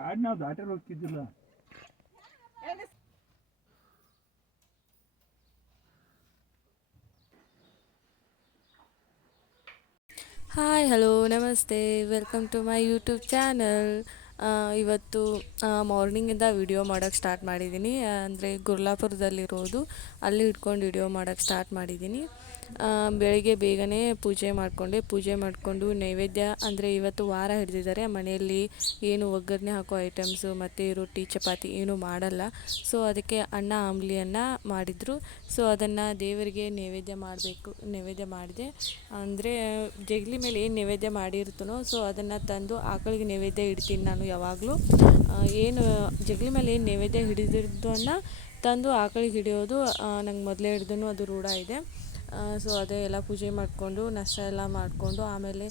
ಗಾಡಿ ನಾವು ದಾಟಲ್ಲಿ ಹೋಗ್ತಿದ್ದಿಲ್ಲ. ಹಾಯ್ ಹಲೋ ನಮಸ್ತೆ welcome to my YouTube channel. ಇವತ್ತು ಮಾರ್ನಿಂಗಿಂದ ವಿಡಿಯೋ ಮಾಡೋಕ್ಕೆ ಸ್ಟಾರ್ಟ್ ಮಾಡಿದ್ದೀನಿ. ಅಂದರೆ ಗುರ್ಲಾಪುರದಲ್ಲಿರೋದು, ಅಲ್ಲಿ ಇಟ್ಕೊಂಡು ವಿಡಿಯೋ ಮಾಡೋಕ್ಕೆ ಸ್ಟಾರ್ಟ್ ಮಾಡಿದ್ದೀನಿ. ಬೆಳಿಗ್ಗೆ ಬೇಗನೆ ಪೂಜೆ ಮಾಡಿಕೊಂಡು ನೈವೇದ್ಯ, ಅಂದರೆ ಇವತ್ತು ವಾರ ಹಿಡಿದಿದ್ದಾರೆ ಮನೆಯಲ್ಲಿ ಏನು ಒಗ್ಗರಣೆ ಹಾಕೋ ಐಟಮ್ಸು ಮತ್ತು ರೊಟ್ಟಿ ಚಪಾತಿ ಏನೂ ಮಾಡಲ್ಲ. ಸೊ ಅದಕ್ಕೆ ಅನ್ನ ಆಮ್ಲಿಯನ್ನು ಮಾಡಿದರು. ಸೊ ಅದನ್ನು ದೇವರಿಗೆ ನೈವೇದ್ಯ ಮಾಡಿದೆ. ಅಂದರೆ ಜಗಲಿ ಮೇಲೆ ಏನು ನೈವೇದ್ಯ ಮಾಡಿರ್ತೀನೋ ಸೊ ಅದನ್ನು ತಂದು ಆಕಳಿಗೆ ನೈವೇದ್ಯ ಇಡ್ತೀನಿ ನಾನು ಯಾವಾಗಲೂ. ಏನು ಜಗಲಿ ಮೇಲೆ ಏನು ನೈವೇದ್ಯ ಹಿಡಿದಿದ್ದನ್ನು ತಂದು ಆಕಳಿಗೆ ಹಿಡಿಯೋದು ನಂಗೆ ಮೊದಲೇ ಹಿಡ್ದು ಅದು ರೂಢ ಇದೆ. ಸೊ ಅದೇ ಎಲ್ಲ ಪೂಜೆ ಮಾಡಿಕೊಂಡು ನಾಷ್ಟ ಎಲ್ಲ ಮಾಡಿಕೊಂಡು ಆಮೇಲೆ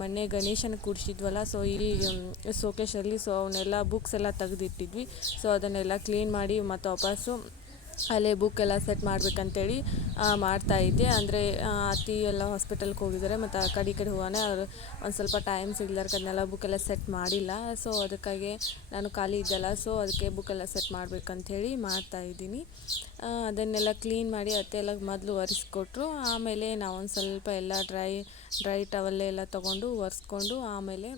ಮೊನ್ನೆ ಗಣೇಶನ ಕೂಡಿಸಿದ್ವಲ್ಲ, ಸೊ ಈ ಸೋಕೇಶಲ್ಲಿ ಸೊ ಅವನ್ನೆಲ್ಲ ಬುಕ್ಸ್ ಎಲ್ಲ ತೆಗೆದಿಟ್ಟಿದ್ವಿ. ಸೊ ಅದನ್ನೆಲ್ಲ ಕ್ಲೀನ್ ಮಾಡಿ ಮತ್ತು ವಾಪಸ್ಸು ಅಲ್ಲೇ ಬುಕ್ ಎಲ್ಲ ಸೆಟ್ ಮಾಡಬೇಕಂತೇಳಿ ಮಾಡ್ತಾಯಿದ್ದೆ. ಅಂದರೆ ಅತ್ತಿ ಎಲ್ಲ ಹಾಸ್ಪಿಟಲ್ಗೆ ಹೋಗಿದ್ದಾರೆ ಮತ್ತು ಆ ಕಡೆ ಹೋಗೋಣ ಅವರು ಒಂದು ಸ್ವಲ್ಪ ಟೈಮ್ ಸಿಗ್ಲಾರ್ಕ ಅದನ್ನೆಲ್ಲ ಬುಕ್ ಎಲ್ಲ ಸೆಟ್ ಮಾಡಿಲ್ಲ. ಸೊ ಅದಕ್ಕಾಗಿ ನಾನು ಖಾಲಿ ಇದ್ದಲ್ಲ, ಸೊ ಅದಕ್ಕೆ ಬುಕ್ ಎಲ್ಲ ಸೆಟ್ ಮಾಡಬೇಕಂಥೇಳಿ ಮಾಡ್ತಾಯಿದ್ದೀನಿ. ಅದನ್ನೆಲ್ಲ ಕ್ಲೀನ್ ಮಾಡಿ ಅತ್ತೆ ಎಲ್ಲ ಮೊದಲು ಒರೆಸ್ಕೊಟ್ರು. ಆಮೇಲೆ ನಾವೊಂದು ಸ್ವಲ್ಪ ಎಲ್ಲ ಡ್ರೈ ಟವಲ್ಲೆಲ್ಲ ತೊಗೊಂಡು ಒರೆಸ್ಕೊಂಡು ಆಮೇಲೆ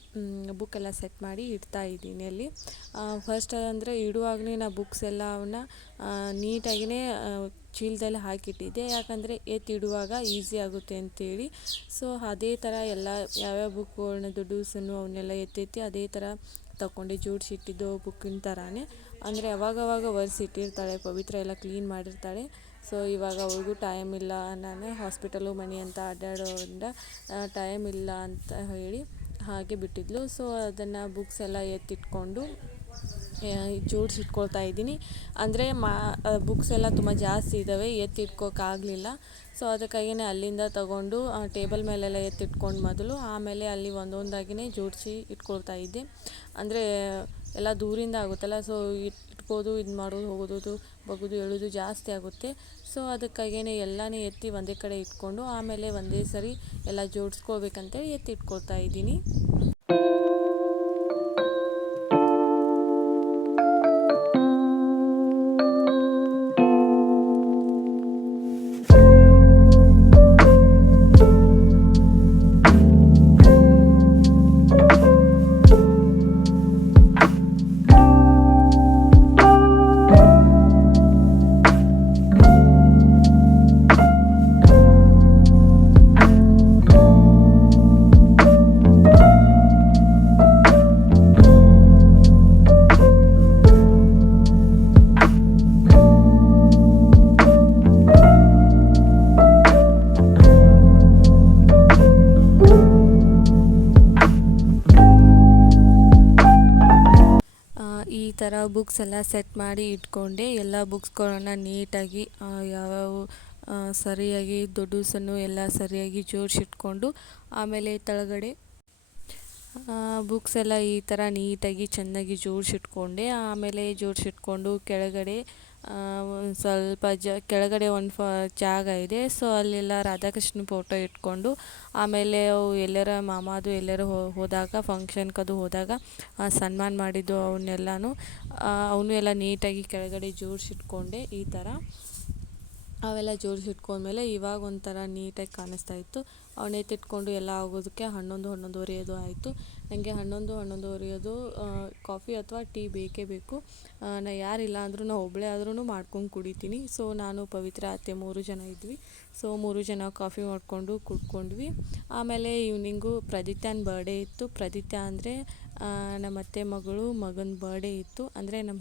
ಬುಕ್ ಎಲ್ಲ ಸೆಟ್ ಮಾಡಿ ಇಡ್ತಾಯಿದ್ದೀನಿ ಅಲ್ಲಿ. ಫಸ್ಟ್ ಅಂದರೆ ಇಡುವಾಗಲೇ ನಾ ಬುಕ್ಸ್ ಎಲ್ಲ ಅವನ್ನ ನೀಟಾಗಿಯೇ ಚೀಲದಲ್ಲಿ ಹಾಕಿಟ್ಟಿದ್ದೆ, ಯಾಕಂದರೆ ಎತ್ತಿಡುವಾಗ ಈಸಿ ಆಗುತ್ತೆ ಅಂತೇಳಿ. ಸೊ ಅದೇ ಥರ ಎಲ್ಲ ಯಾವ್ಯಾವ ಬುಕ್ಗಳನ್ನ ದೊಡ್ಡ ಸಣ್ಣ ಅವನ್ನೆಲ್ಲ ಎತ್ತೆತ್ತಿ ಅದೇ ಥರ ತಗೊಂಡು ಜೋಡಿಸಿಟ್ಟಿದ್ದು ಬುಕ್ಕಿನ ಥರನೇ. ಅಂದರೆ ಅವಾಗವಾಗ ಒರೆಸಿಟ್ಟಿರ್ತಾಳೆ ಪವಿತ್ರ, ಎಲ್ಲ ಕ್ಲೀನ್ ಮಾಡಿರ್ತಾಳೆ. ಸೊ ಇವಾಗ ಅವ್ರಿಗೂ ಟೈಮ್ ಇಲ್ಲ, ನಾನು ಹಾಸ್ಪಿಟಲು ಮನೆ ಅಂತ ಅಡ್ಡಾಡೋದ್ರಿಂದ ಟೈಮ್ ಇಲ್ಲ ಅಂತ ಹೇಳಿ ಹಾಗೆ ಬಿಟ್ಟಿದ್ಲು. ಸೊ ಅದನ್ನು ಬುಕ್ಸ್ ಎಲ್ಲ ಎತ್ತಿಟ್ಕೊಂಡು ಜೋಡಿಸಿಟ್ಕೊಳ್ತಾ ಇದ್ದೀನಿ. ಅಂದರೆ ಬುಕ್ಸ್ ಎಲ್ಲ ತುಂಬ ಜಾಸ್ತಿ ಇದ್ದಾವೆ, ಎತ್ತಿಟ್ಕೋಕ್ಕಾಗಲಿಲ್ಲ. ಸೊ ಅದಕ್ಕಾಗಿಯೇ ಅಲ್ಲಿಂದ ತಗೊಂಡು ಟೇಬಲ್ ಮೇಲೆಲ್ಲ ಎತ್ತಿಟ್ಕೊಂಡು ಮೊದಲು ಆಮೇಲೆ ಅಲ್ಲಿ ಒಂದೊಂದಾಗಿಯೇ ಜೋಡಿಸಿ ಇಟ್ಕೊಳ್ತಾ ಇದ್ದೆ. ಅಂದರೆ ಎಲ್ಲ ದೂರಿಂದ ಆಗುತ್ತಲ್ಲ, ಸೊ ಇಟ್ಕೋದು ಇದು ಮಾಡೋದು ಹೋಗೋದು ಬಗ್ಗೋದು ಎಳೋದು ಜಾಸ್ತಿ ಆಗುತ್ತೆ. ಸೊ ಅದಕ್ಕಾಗಿಯೇ ಎಲ್ಲನೇ ಎತ್ತಿ ಒಂದೇ ಕಡೆ ಇಟ್ಕೊಂಡು ಆಮೇಲೆ ಒಂದೇ ಸರಿ ಎಲ್ಲ ಜೋಡಿಸ್ಕೊಳ್ಬೇಕಂತೇಳಿ ಎತ್ತಿಟ್ಕೊಳ್ತಾ ಇದ್ದೀನಿ. ಈ ಥರ ಬುಕ್ಸ್ ಎಲ್ಲ ಸೆಟ್ ಮಾಡಿ ಇಟ್ಕೊಂಡೆ. ಎಲ್ಲ ಬುಕ್ಸ್ಗಳನ್ನ ನೀಟಾಗಿ ಯಾವ್ಯಾವ ಸರಿಯಾಗಿ ದೊಡ್ಡ ಸಣ್ಣ ಎಲ್ಲ ಸರಿಯಾಗಿ ಜೋಡಿಸಿಟ್ಕೊಂಡು ಆಮೇಲೆ ಕೆಳಗಡೆ ಬುಕ್ಸ್ ಎಲ್ಲ ಈ ಥರ ನೀಟಾಗಿ ಚೆನ್ನಾಗಿ ಜೋಡಿಸಿಟ್ಕೊಂಡೆ. ಆಮೇಲೆ ಜೋಡಿಸಿಟ್ಕೊಂಡು ಕೆಳಗಡೆ ಒಂದು ಸ್ವಲ್ಪ ಕೆಳಗಡೆ ಒಂದು ಜಾಗ ಇದೆ. ಸೊ ಅಲ್ಲೆಲ್ಲ ರಾಧಾಕೃಷ್ಣ ಫೋಟೋ ಇಟ್ಕೊಂಡು ಆಮೇಲೆ ಅವು ಎಲ್ಲರ ಮಾಮಾದು ಎಲ್ಲರೂ ಹೋದಾಗ ಫಂಕ್ಷನ್ಗದು ಹೋದಾಗ ಸನ್ಮಾನ ಮಾಡಿದ್ದು ಅವನ್ನೆಲ್ಲನೂ ಅವನು ಎಲ್ಲ ನೀಟಾಗಿ ಕೆಳಗಡೆ ಜೋಡಿಸಿಟ್ಕೊಂಡೆ. ಈ ಥರ ಅವೆಲ್ಲ ಜೋಡಿಸಿಟ್ಕೊಂಡ್ಮೇಲೆ ಇವಾಗ ಒಂಥರ ನೀಟಾಗಿ ಕಾಣಿಸ್ತಾ ಇತ್ತು. ಅವನ್ನ ಎತ್ತಿಟ್ಕೊಂಡು ಎಲ್ಲ ಆಗೋದಕ್ಕೆ 11:11 ಅದು ಆಯಿತು. ನನಗೆ 11:11 ಕಾಫಿ ಅಥವಾ ಟೀ ಬೇಕೇ ಬೇಕು. ನಾ ಯಾರಿಲ್ಲ ಅಂದರೂ ನಾ ಒಬ್ಬಳೇ ಆದ್ರೂ ಮಾಡ್ಕೊಂಡು ಕುಡಿತೀನಿ. ಸೊ ನಾನು ಪವಿತ್ರ ಅತ್ತೆ 3 ಜನ ಇದ್ವಿ. ಸೊ 3 ಜನ ಕಾಫಿ ಮಾಡಿಕೊಂಡು ಕುಡ್ಕೊಂಡ್ವಿ. ಆಮೇಲೆ ಈವ್ನಿಂಗು ಪ್ರದಿತ್ಯನ ಬರ್ಡೇ ಇತ್ತು. ಪ್ರದಿತ್ಯ ಅಂದರೆ ನಮ್ಮ ಅತ್ತೆ ಮಗನ ಬರ್ಡೇ ಇತ್ತು, ಅಂದರೆ ನಮ್ಮ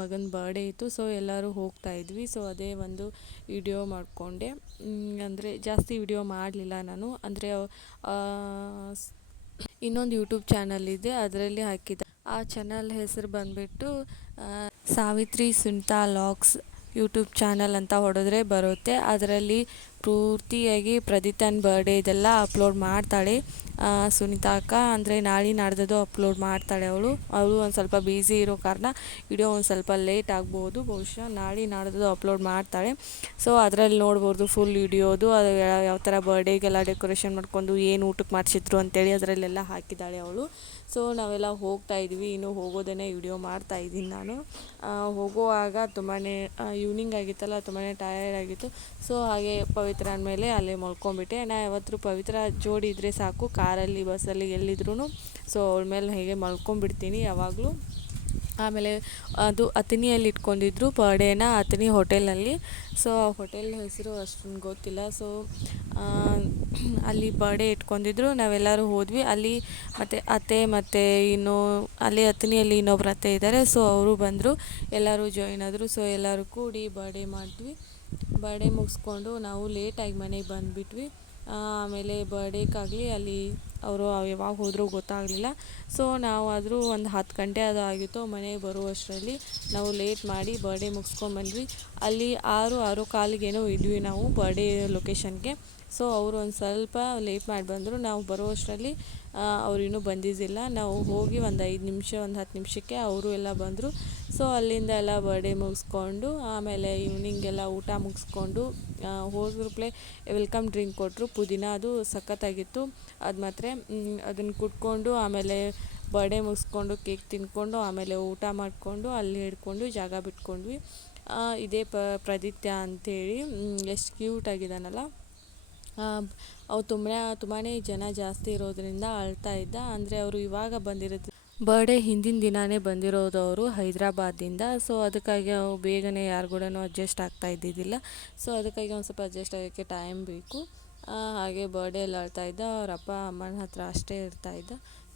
ಮಗನ ಬರ್ಡೇ ಇತ್ತು. ಸೊ ಎಲ್ಲರೂ ಹೋಗ್ತಾ ಇದ್ವಿ. ಸೊ ಅದೇ ಒಂದು ವಿಡಿಯೋ ಮಾಡಿಕೊಂಡೆ. ಅಂದರೆ ಜಾಸ್ತಿ ವಿಡಿಯೋ ಮಾಡಲಿಲ್ಲ ನಾನು. ಅಂದರೆ ಇನ್ನೊಂದು ಯೂಟ್ಯೂಬ್ ಚಾನಲ್ ಇದೆ, ಅದರಲ್ಲಿ ಹಾಕಿದ್ದೆ. ಆ ಚಾನಲ್ ಹೆಸರು ಬಂದುಬಿಟ್ಟು Savitri Sunita logs YouTube channel ಅಂತ ಹೊಡೆದ್ರೆ ಬರುತ್ತೆ. ಅದರಲ್ಲಿ ಪೂರ್ತಿಯಾಗಿ ಪ್ರದಿತ್ಯನ ಬರ್ಡೇ ಇದೆಲ್ಲ ಅಪ್ಲೋಡ್ ಮಾಡ್ತಾಳೆ ಸುನಿತಾ ಅಕ್ಕ. ಅಂದರೆ ನಾಳೆ ನಾಡ್ದು ಅಪ್ಲೋಡ್ ಮಾಡ್ತಾಳೆ ಅವಳು ಒಂದು ಸ್ವಲ್ಪ ಬ್ಯುಸಿ ಇರೋ ಕಾರಣ ವಿಡಿಯೋ ಒಂದು ಸ್ವಲ್ಪ ಲೇಟ್ ಆಗ್ಬೋದು, ಬಹುಶಃ ನಾಳೆ ನಾಡ್ದು ಅಪ್ಲೋಡ್ ಮಾಡ್ತಾಳೆ. ಸೊ ಅದರಲ್ಲಿ ನೋಡ್ಬೋದು ಫುಲ್ ವಿಡಿಯೋದು, ಅದು ಯಾವ ಥರ ಬರ್ಡೇಗೆಲ್ಲ ಡೆಕೋರೇಷನ್ ಮಾಡ್ಕೊಂಡು ಏನು ಊಟಕ್ಕೆ ಮಾಡಿಸಿದ್ರು ಅಂತೇಳಿ ಅದರಲ್ಲೆಲ್ಲ ಹಾಕಿದ್ದಾಳೆ ಅವಳು. ಸೊ ನಾವೆಲ್ಲ ಹೋಗ್ತಾ ಇದ್ವಿ, ಇನ್ನು ಹೋಗೋದೇ ವಿಡಿಯೋ ಮಾಡ್ತಾ ಇದ್ದೀನಿ ನಾನು. ಹೋಗುವಾಗ ತುಂಬಾ ಈವ್ನಿಂಗ್ ಆಗಿತ್ತಲ್ಲ, ತುಂಬಾ ಟಯರ್ಡ್ ಆಗಿತ್ತು. ಸೊ ಹಾಗೆ ಪವಿತ್ರ ಅಂದಮೇಲೆ ಅಲ್ಲೇ ಮಲ್ಕೊಂಡ್ಬಿಟ್ಟೆ. ನಾ ಯಾವತ್ತೂ ಪವಿತ್ರ ಜೋಡಿ ಇದ್ದರೆ ಸಾಕು, ಕಾರಲ್ಲಿ ಬಸ್ಸಲ್ಲಿ ಎಲ್ಲಿದ್ರೂ ಸೊ ಅವಳ ಮೇಲೆ ಹೇಗೆ ಮಲ್ಕೊಂಡ್ಬಿಡ್ತೀನಿ ಯಾವಾಗಲೂ. ಆಮೇಲೆ ಅದು ಅತನಿಯಲ್ಲಿ ಇಟ್ಕೊಂಡಿದ್ರು ಬರ್ಡೇನ, ಅತನಿ ಹೋಟೆಲಲ್ಲಿ. ಸೊ ಆ ಹೋಟೆಲ್ ಹೆಸರು ಅಷ್ಟೊಂದು ಗೊತ್ತಿಲ್ಲ. ಸೊ ಅಲ್ಲಿ ಬರ್ಡೇ ಇಟ್ಕೊಂಡಿದ್ರು, ನಾವೆಲ್ಲರೂ ಹೋದ್ವಿ ಅಲ್ಲಿ. ಮತ್ತು ಅತ್ತೆ ಮತ್ತು ಇನ್ನು ಅಲ್ಲಿ ಅತನಿಯಲ್ಲಿ ಇನ್ನೊಬ್ರು ಅತ್ತೆ ಇದ್ದಾರೆ, ಸೊ ಅವರು ಬಂದರು, ಎಲ್ಲರೂ ಜಾಯಿನ್ ಆದರು. ಸೊ ಎಲ್ಲರೂ ಕೂಡಿ ಬರ್ಡೇ ಮಾಡಿದ್ವಿ. ಬರ್ಡೇ ಮುಗಿಸ್ಕೊಂಡು ನಾವು ಲೇಟಾಗಿ ಮನೆಗೆ ಬಂದುಬಿಟ್ವಿ. ಆಮೇಲೆ ಬರ್ಡೇಗಾಗಲಿ ಅಲ್ಲಿ ಅವರು ಯಾವಾಗ ಹೋದರೂ ಗೊತ್ತಾಗಲಿಲ್ಲ. ಸೊ ನಾವಾದರೂ ಒಂದು 10 ಗಂಟೆ ಅದು ಆಗಿತ್ತು ಮನೆಗೆ ಬರುವಷ್ಟರಲ್ಲಿ. ನಾವು ಲೇಟ್ ಮಾಡಿ ಬರ್ಡೇ ಮುಗಿಸ್ಕೊಂಡ್ಬಂದ್ವಿ. ಅಲ್ಲಿ 6-6:15 ಇದ್ವಿ ನಾವು ಬರ್ಡೇ ಲೊಕೇಶನ್ಗೆ. ಸೊ ಅವರು ಒಂದು ಸ್ವಲ್ಪ ಲೇಟ್ ಮಾಡಿ ಬಂದರು. ನಾವು ಬರುವಷ್ಟರಲ್ಲಿ ಅವ್ರು ಇನ್ನೂ ಬಂದಿದ್ದಿಲ್ಲ. ನಾವು ಹೋಗಿ ಒಂದು 5 ನಿಮಿಷ, ಒಂದು 10 ನಿಮಿಷಕ್ಕೆ ಅವರು ಎಲ್ಲ ಬಂದರು. ಸೊ ಅಲ್ಲಿಂದ ಎಲ್ಲ ಬರ್ಡೇ ಮುಗಿಸ್ಕೊಂಡು ಆಮೇಲೆ ಈವ್ನಿಂಗೆಲ್ಲ ಊಟ ಮುಗಿಸ್ಕೊಂಡು ಹೋದ್ರಪ್ಲೆ ವೆಲ್ಕಮ್ ಡ್ರಿಂಕ್ ಕೊಟ್ಟರು, ಪುದೀನ, ಅದು ಸಖತ್ತಾಗಿತ್ತು. ಅದು ಮಾತ್ರ ಅದನ್ನು ಕುಟ್ಕೊಂಡು ಆಮೇಲೆ ಬರ್ಡೇ ಮುಗಿಸ್ಕೊಂಡು ಕೇಕ್ ತಿಂದ್ಕೊಂಡು ಆಮೇಲೆ ಊಟ ಮಾಡಿಕೊಂಡು ಅಲ್ಲಿ ಹಿಡ್ಕೊಂಡು ಜಾಗ ಬಿಟ್ಕೊಂಡ್ವಿ. ಇದೇ ಪ್ರದಿತ್ಯ ಅಂಥೇಳಿ, ಎಷ್ಟು ಕ್ಯೂಟಾಗಿದ್ದಾನಲ್ಲ. ಅವ್ರು ತುಂಬಾ ಜನ ಜಾಸ್ತಿ ಇರೋದ್ರಿಂದ ಅಳ್ತಾ ಇದ್ದ. ಅಂದರೆ ಅವರು ಇವಾಗ ಬಂದಿರೋದು, ಬರ್ಡೇ ಹಿಂದಿನ ದಿನಾನೇ ಬಂದಿರೋದು ಅವರು ಹೈದ್ರಾಬಾದಿಂದ. ಸೊ ಅದಕ್ಕಾಗಿ ಅವ್ರು ಬೇಗನೆ ಯಾರು ಕೂಡ ಅಡ್ಜಸ್ಟ್ ಆಗ್ತಾ ಇದ್ದಿದ್ದಿಲ್ಲ. ಸೊ ಅದಕ್ಕಾಗಿ ಒಂದು ಸ್ವಲ್ಪ ಅಡ್ಜಸ್ಟ್ ಆಗೋಕ್ಕೆ ಟೈಮ್ ಬೇಕು. ಹಾಗೆ ಬರ್ಡೇ ಎಲ್ಲ ಅಳ್ತಾ ಇದ್ದ, ಅವ್ರ ಅಪ್ಪ ಅಮ್ಮನ ಹತ್ರ ಅಷ್ಟೇ ಇರ್ತಾಯಿದ್ದ.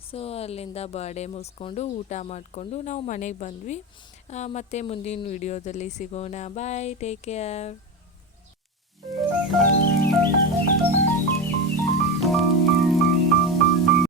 ಸೊ ಅಲ್ಲಿಂದ ಬರ್ಡೇ ಮುಗಿಸ್ಕೊಂಡು ಊಟ ಮಾಡಿಕೊಂಡು ನಾವು ಮನೆಗೆ ಬಂದ್ವಿ. ಮತ್ತು ಮುಂದಿನ ವಿಡಿಯೋದಲ್ಲಿ ಸಿಗೋಣ. ಬಾಯ್, ಟೇಕ್ ಕೇರ್.